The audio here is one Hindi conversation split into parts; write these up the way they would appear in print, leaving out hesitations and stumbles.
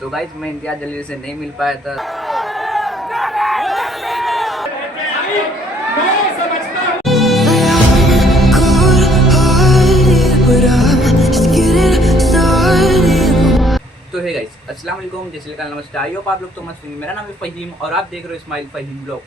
तो गाइस मैं इम्तियाज जलील से नहीं मिल पाया था। तो है गाइस, अस्सलाम वालेकुम, जय श्री कृष्ण, नमस्ते। आई होप आप लोग तो मस्त होंगे। मेरा नाम है फ़हीम और आप देख रहे हो इस्माइल फ़हीम ब्लॉग।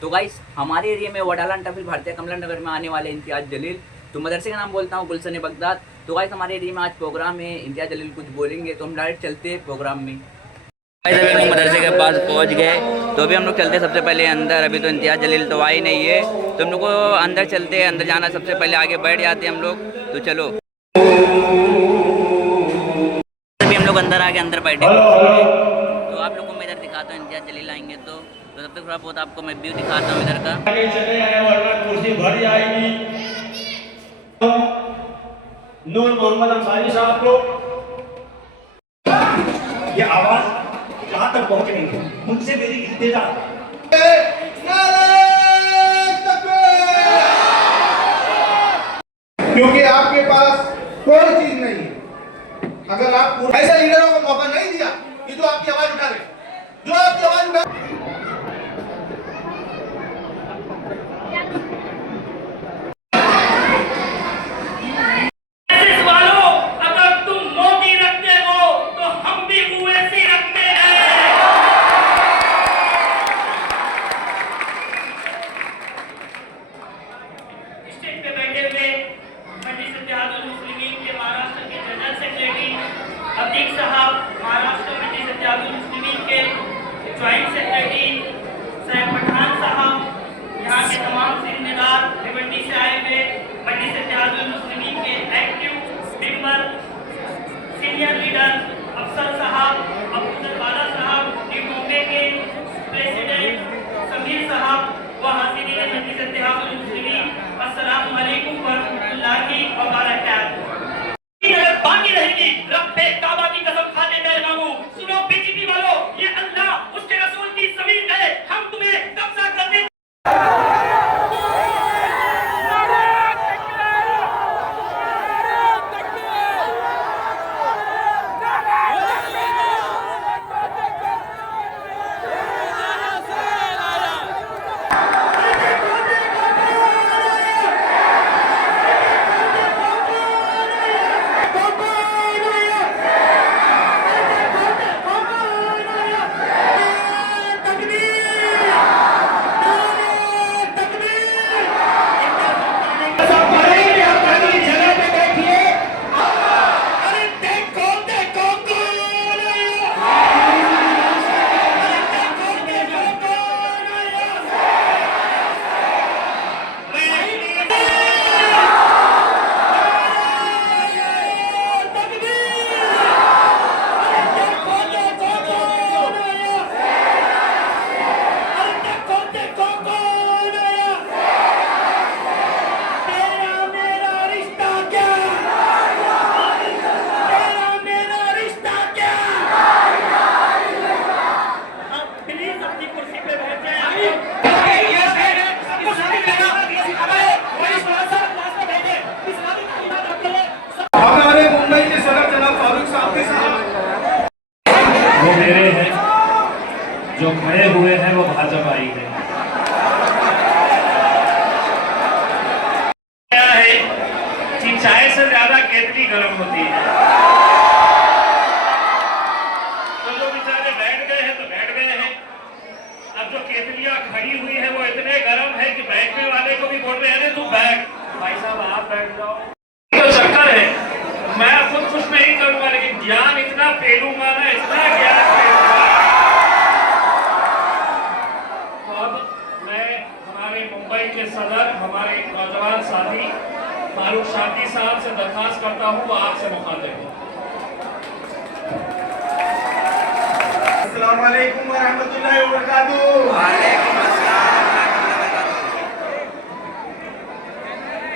तो गाइस हमारे एरिया में वडाला टफिल भारतीय कमला नगर में आने वाले इम्तियाज जलील, तो मदरसे का नाम बोलता हूँ गुलशन बगदाद। तो गाइस हमारे एरिया में आज प्रोग्राम है, इम्तियाज जलील कुछ बोलेंगे, तो हम डायरेक्ट चलते हैं प्रोग्राम में। अभी हम लोग मदरसे के पास पहुंच गए, तो अभी हम लोग चलते हैं सबसे पहले अंदर। अभी तो इम्तियाज जलील तो आई नहीं है, तो हम लोग को अंदर चलते हैं। अंदर जाना सबसे पहले, आगे बैठ जाते हैं हम लोग। तो चलो अभी हम लोग अंदर आके अंदर बैठे कुर्सी पे। तो आप लोग को मैं इधर दिखाता हूँ, इम्तियाज जलील आएंगे तो तब तक थोड़ा बहुत आपको मैं व्यू दिखाता हूँ इधर का। चले आए वरना कुर्सी भर जाएगी। नूर मोहम्मद अंसारी साहब को ये आवाज जहां तक पहुंचनी है, मुझसे मेरी इल्तिजा क्योंकि आपके पास कोई चीज नहीं है। अगर आप ऐसे लीडरों को मौका नहीं दिया कि जो आपकी आवाज उठा ले, जो आपकी आवाज उठा ज्वाइंट सेक्रेटरी साहब पठान साहब, यहाँ के तमाम जिम्मेदार भिवंडी से आए हुए मजलिस इत्तेहादुल मुस्लिमीन के एक्टिव मेंबर, सीनियर लीडर अफसर साहब, अबूजर बाला साहब, न्यू बॉम्बे के प्रेसिडेंट समीर साहब व हाज़िरीन मजलिस इत्तेहादुल मुस्लिमीन, अस्सलामु अलैकुम व रहमतुल्लाहि व बरकातहू। बाकी रहेगी रब्बे काबा की कसम खाते मैं मांगू, सुनो बीजेपी वालों, ये अल्लाह उसके रसूल की जमीन है, हम तुम्हें कब्जा करने जो खड़े हुए हैं वो भाजपाई है। क्या है कि चाय से ज्यादा केतली गर्म होती है। तो जो बेचारे बैठ गए हैं तो बैठ गए हैं। अब जो केतलियां खड़ी हुई है वो इतने गर्म है कि बैठने वाले को भी बोल रहे हैं तू बैठ, भाई साहब आप बैठ जाओ। तो चक्कर है, मैं खुद कुछ नहीं करूंगा, लेकिन ज्ञान इतना फेलूंगा ना, इतना ज्ञान फेलूंगा। मुंबई के सदर हमारे नौजवान साथी फारूक शादी साहब से दरखास्त करता हूं वो आपसे मुखातिब हो। अस्सलाम वालेकुम व रहमतुल्लाहि व बरकातहू। वालेकुम अस्सलाम व रहमतुल्लाहि व बरकातहू।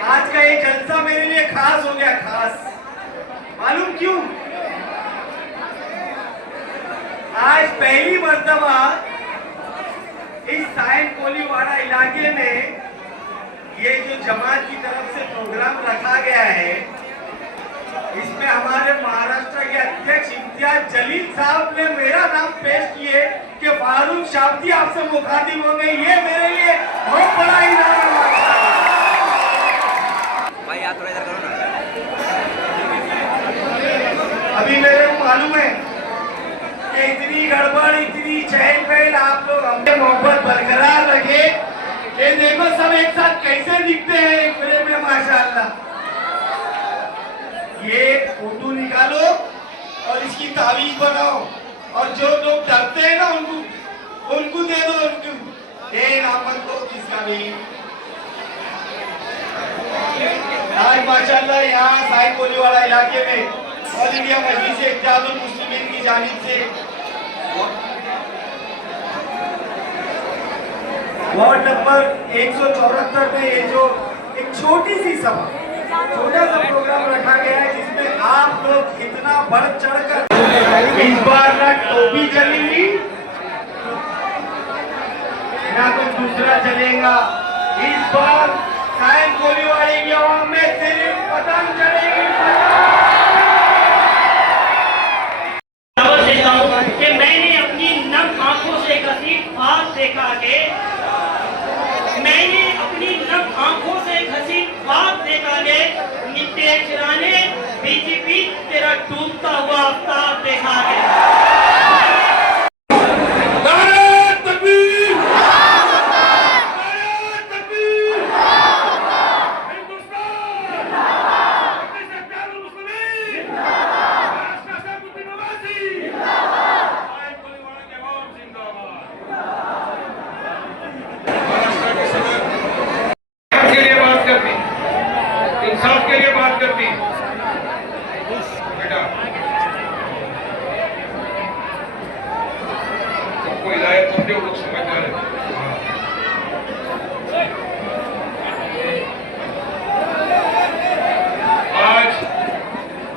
आज का ये जलसा मेरे लिए खास हो गया, खास। मालूम क्यों? आज पहली मर्तबा इस साइन कोलीवाड़ा इलाके में ये जो जमात की तरफ से प्रोग्राम रखा गया है, इसमें हमारे महाराष्ट्र के अध्यक्ष इम्तियाज जलील साहब ने मेरा नाम पेश किए कि फारूक शाब्दी आपसे मुखातिब हो गए। ये मेरे लिए बहुत बड़ा इनाम है माशाअल्लाह। भाई आप थोड़ा इधर करो ना। अभी मेरे को मालूम है कि इतनी गड़बड़, इतनी चहल पहल, आप लोग हमने मोहब्बत बरकरार रखे। ये देखो सब एक साथ कैसे दिखते हैं एक फ्रेम में माशाअल्लाह। ये फोटो निकालो और इसकी तावीज बनाओ, और जो लोग डरते हैं ना उनको दे दो। उनको नाम मत दो किसका भी। आज माशाअल्लाह यहाँ साहिब कोलीवाड़ा इलाके में ऑल इंडिया मजलिस इत्तेहादुल मुस्लिमीन की जानिब से वार्ड नंबर 174 में ये जो एक छोटी सी सभा, छोटा सा प्रोग्राम रखा गया है, जिसमें आप लोग इतना बढ़ चढ़कर इस बार ना टोपी चलेंगी ना कुछ दूसरा चलेगा। इस बार साइंस कोलीवाड़े की आवाम में सिर्फ पतंग चलेगी। कि मैंने अपनी नम आंखों से घसीट ख्वाब देखा के, मैंने अपनी नम आंखों से घसीट ख्वाब देखा के, नित्य चिराने बीजेपी तेरा डूबता हुआ आफ्ताब देखा के। इंसाफ के लिए बात करती बेटा, सबको हिदायत समझे, लोग समझदार है। आज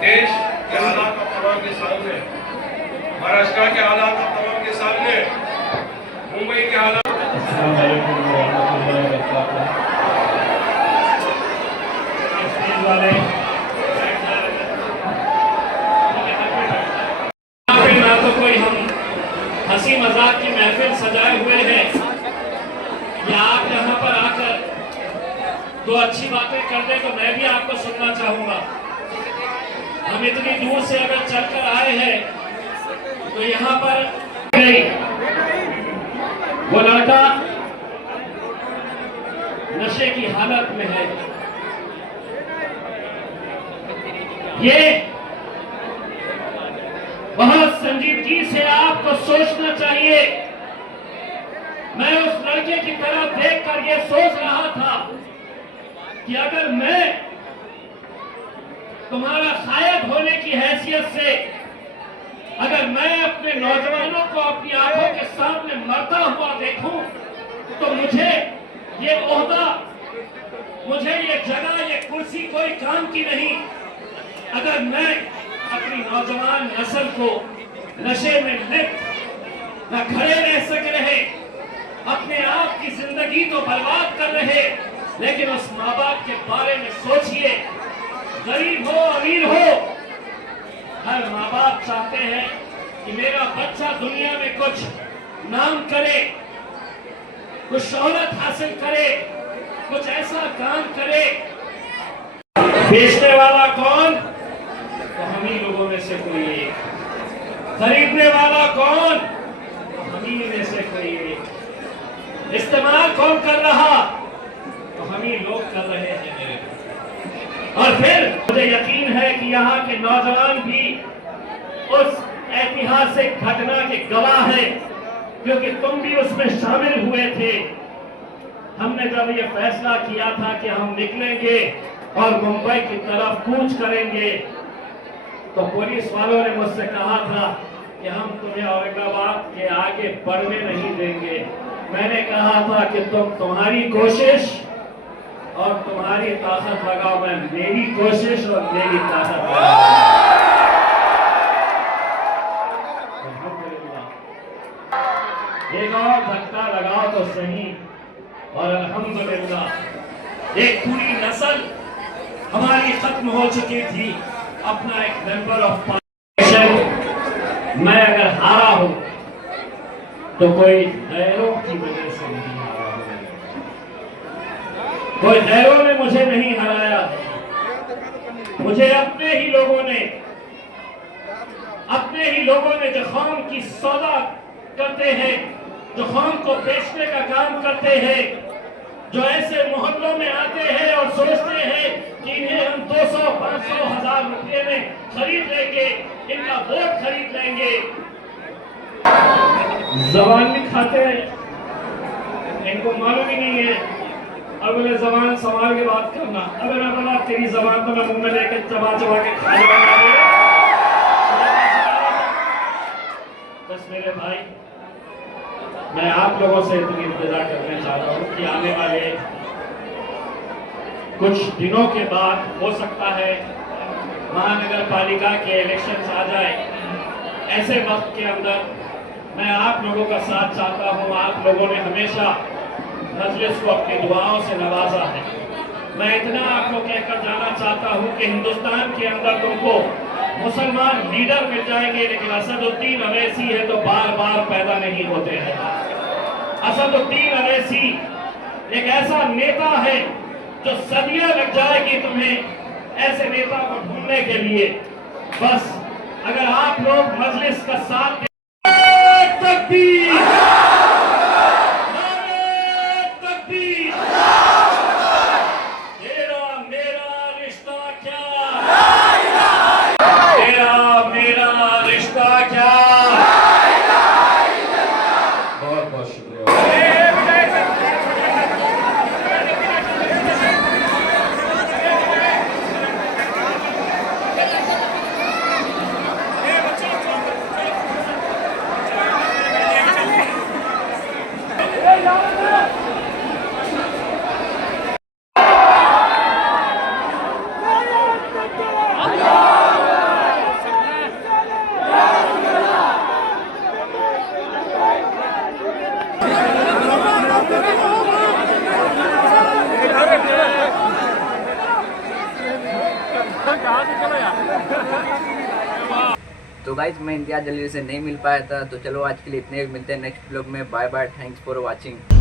देश के हालात और तमाम के सामने, महाराष्ट्र के हालात और तमाम के सामने, मुंबई के हालात। ना तो कोई हम हंसी मजाक की महफिल सजाए हुए हैं, या आप यहाँ पर आकर दो अच्छी बातें कर दे तो मैं भी आपको सुनना चाहूंगा। हम इतनी दूर से अगर चलकर आए हैं तो यहाँ पर वो लड़का नशे की हालत में है। ये बहुत संजीदगी से आपको सोचना चाहिए। मैं उस लड़के की तरफ देखकर ये सोच रहा था कि अगर मैं तुम्हारा शायद होने की हैसियत से, अगर मैं अपने नौजवानों को अपनी आंखों के सामने मरता हुआ देखूं, तो मुझे ये ओहदा, मुझे ये जगह, ये कुर्सी कोई काम की नहीं। अगर मैं अपनी नौजवान नस्ल को नशे में लिप्त न खड़े रह सक रहे, अपने आप की जिंदगी तो बर्बाद कर रहे, लेकिन उस माँ बाप के बारे में सोचिए। गरीब हो अमीर हो, हर माँ बाप चाहते हैं कि मेरा बच्चा दुनिया में कुछ नाम करे, कुछ शोहरत हासिल करे, कुछ ऐसा काम करे। बेचने वाला कौन? तो हम ही लोगों में से कोई एक। खरीदने वाला कौन? तो हम ही में से कोई एक। इस्तेमाल कौन कर रहा? तो हम ही लोग कर रहे हैं मेरे। और फिर मुझे यकीन है कि यहाँ के नौजवान भी उस ऐतिहासिक घटना के गवाह हैं, क्योंकि तुम भी उसमें शामिल हुए थे। हमने जब ये फैसला किया था कि हम निकलेंगे और मुंबई की तरफ कूच करेंगे, तो पुलिस वालों ने मुझसे कहा था कि हम तुम्हें औरंगाबाद के आगे बढ़ने नहीं देंगे। मैंने कहा था कि तुम तुम्हारी कोशिश और तुम्हारी ताकत लगाओ, मैं मेरी कोशिश और मेरी ताकत लगाऊं। एक और धक्का लगाओ तो सही। और अल्हम्दुलिल्लाह एक पूरी नस्ल हमारी खत्म हो चुकी थी। अपना एक मेंबर ऑफ पार्लियामेंट, मैं अगर हारा हूं तो कोई गैरों की वजह से नहीं हारा हूं, कोई गैरों ने मुझे नहीं हराया, मुझे अपने ही लोगों ने जो कौम की सौदा करते हैं, जो कौम को बेचने का काम करते हैं, जो ऐसे मोहल्लों में आते हैं और सोचते हैं कि इन्हें हम 200, 500, 1000 रुपये में खरीद लेंगे, इनका वोट खरीद लेंगे, जबान भी खाते हैं, इनको मालूम ही नहीं है। और बोले जबान संभाल के बात करना। अबे मैं बोला तेरी जबान तो मैं मुंह में लेके चबा के खा लूंगा। बस मेरे भाई, मैं आप लोगों से इतनी इंतजार करना चाहता हूँ कि आने वाले कुछ दिनों के बाद हो सकता है महानगर पालिका के इलेक्शंस आ जाए। ऐसे वक्त के अंदर मैं आप लोगों का साथ चाहता हूँ। आप लोगों ने हमेशा मजलिस को अपनी दुआओं से नवाजा है। मैं इतना आपको कहकर जाना चाहता हूँ कि हिंदुस्तान के अंदर तुमको मुसलमान लीडर मिल जाएंगे, लेकिन असदुद्दीन अवैसी है तो बार बार पैदा नहीं होते हैं। असदुद्दीन अवैसी एक ऐसा नेता है जो सदियां लग जाएगी तुम्हें ऐसे नेता को ढूंढने के लिए। बस अगर आप लोग मजलिस का साथ तकबीर, तकबीर, तेरा मेरा रिश्ता क्या, तेरा मेरा रिश्ता क्या। बहुत बहुत शुक्रिया। तो गाइज मैं इम्तियाज जलील से नहीं मिल पाया था, तो चलो आज के लिए इतने मिलते हैं नेक्स्ट ब्लॉग में। Bye bye, thanks for watching.